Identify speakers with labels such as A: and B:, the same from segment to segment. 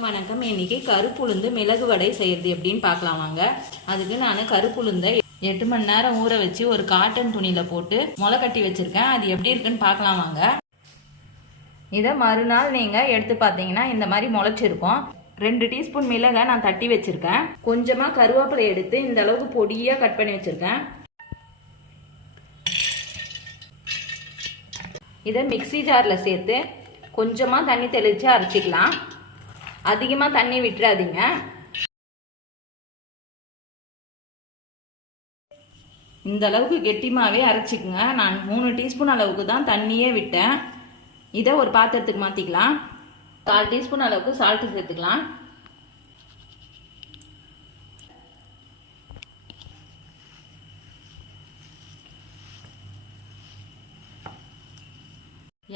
A: வணக்கம். இன்னைக்கு கருப்புளுந்து மிளகு வடை செய்யறது எப்படின்னு பார்க்கலாம் வாங்க. அதுக்கு நான் கருப்புளுந்தை எட்டு மணி நேரம் ஊற வச்சு ஒரு காட்டன் துணியில போட்டு முளை கட்டி வச்சிருக்கேன். அது எப்படி இருக்குன்னு பார்க்கலாம் வாங்க. இதை மறுநாள் நீங்க எடுத்து பார்த்தீங்கன்னா இந்த மாதிரி முளைச்சிருக்கும். ரெண்டு டீஸ்பூன் மிளகை நான் தட்டி வச்சிருக்கேன். கொஞ்சமா கருவேப்பிலை எடுத்து இந்த அளவுக்கு பொடியா கட் பண்ணி வச்சிருக்கேன். இதை மிக்ஸி ஜாரில் சேர்த்து கொஞ்சமாக தண்ணி தெளித்து அரைச்சிக்கலாம். அதிகமாக தண்ணி விட்டுறாதீங்க. இந்த அளவுக்கு கெட்டிமாவே அரைச்சிக்குங்க. நான் மூணு டீஸ்பூன் அளவுக்கு தான் தண்ணியே விட்டேன். இதை ஒரு பாத்திரத்துக்கு மாற்றிக்கலாம் கால் டீஸ்பூன் அளவுக்கு சால்ட்டு சேர்த்துக்கலாம்.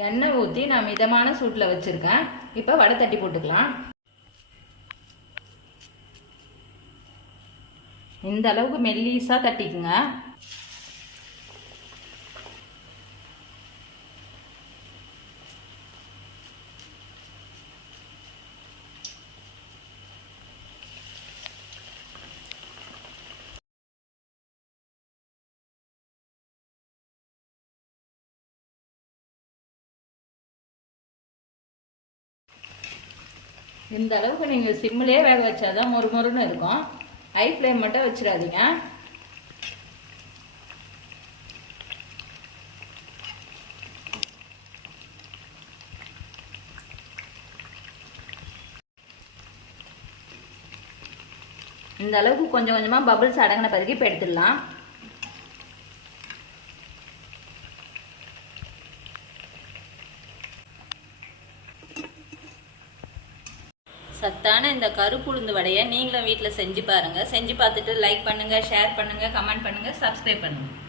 A: எண்ணெய் ஊற்றி நான் மிதமான சூட்டில் வச்சுருக்கேன். இப்போ வடை தட்டி போட்டுக்கலாம். இந்த அளவுக்கு மெல்லீஸாக தட்டிக்குங்க. இந்த அளவுக்கு நீங்கள் சிம்மிலே வேக வச்சாதான் மொறு மொறுன்னு இருக்கும். ஹை ஃப்ளேம் மட்டும் வச்சிடாதீங்க. இந்த அளவுக்கு கொஞ்சம் கொஞ்சமாக பபிள்ஸ் அடங்கின பிறகு இப்போ எடுத்துடலாம். சத்தான இந்த கருப்புளுந்து வடையை நீங்களும் வீட்டில் செஞ்சு பாருங்கள் செஞ்சு பார்த்துட்டு லைக் பண்ணுங்கள் ஷேர் பண்ணுங்கள் கமெண்ட் பண்ணுங்கள் சப்ஸ்கிரைப் பண்ணுங்கள்